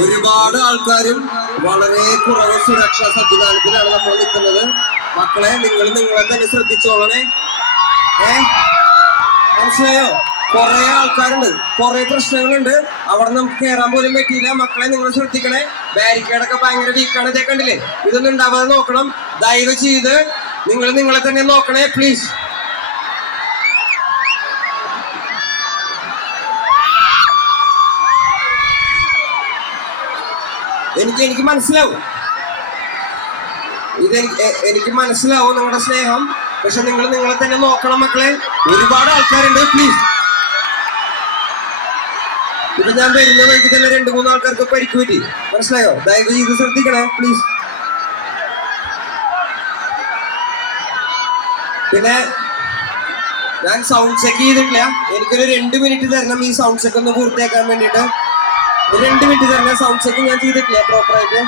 ഒരുപാട് ആൾക്കാരും വളരെ കുറവ് സുരക്ഷാ സംവിധാനത്തിലാണ് നമ്മൾ നിൽക്കുന്നത്. മക്കളെ, നിങ്ങളെ തന്നെ ശ്രദ്ധിച്ചോളണേ. മനസ്സിലായോ? കുറെ ആൾക്കാരുണ്ട്, കുറെ പ്രശ്നങ്ങളുണ്ട്. അവിടെ നമുക്ക് കയറാൻ പോലും പറ്റിയില്ല. മക്കളെ, നിങ്ങൾ ശ്രദ്ധിക്കണേ. ബാരിക്കേഡൊക്കെ ഭയങ്കര വീക്കാണ്. ഇതേ കണ്ടില്ലേ? ഇതൊന്നും ഉണ്ടാവാതെ നോക്കണം. ദയവ് ചെയ്ത് നിങ്ങളെ തന്നെ നോക്കണേ, പ്ലീസ്. എനിക്ക് മനസ്സിലാവും, എനിക്ക് മനസ്സിലാവും നിങ്ങളുടെ സ്നേഹം. പക്ഷെ നിങ്ങളെ തന്നെ നോക്കണം മക്കളെ. ഒരുപാട് ആൾക്കാരുണ്ട്, പ്ലീസ്. ഇപ്പൊ ഞാൻ വരുന്ന വഴിക്ക് തന്നെ 2-3 ആൾക്കാർക്ക് പരിക്ക് പറ്റി. മനസ്സിലായോ? ദയവ് ചെയ്ത് ശ്രദ്ധിക്കണേ, പ്ലീസ്. പിന്നെ ഞാൻ സൗണ്ട് ചെക്ക് ചെയ്തിട്ടില്ല. എനിക്കൊരു 2 മിനിറ്റ് തരണം ഈ സൗണ്ട് ചെക്ക് ഒന്ന് പൂർത്തിയാക്കാൻ വേണ്ടിയിട്ട്. 2 മിനിറ്റ് തരണം. സൗണ്ട് ചെക്ക് ഞാൻ ചെയ്തിട്ടില്ല പ്രോപ്പറായിട്ട്.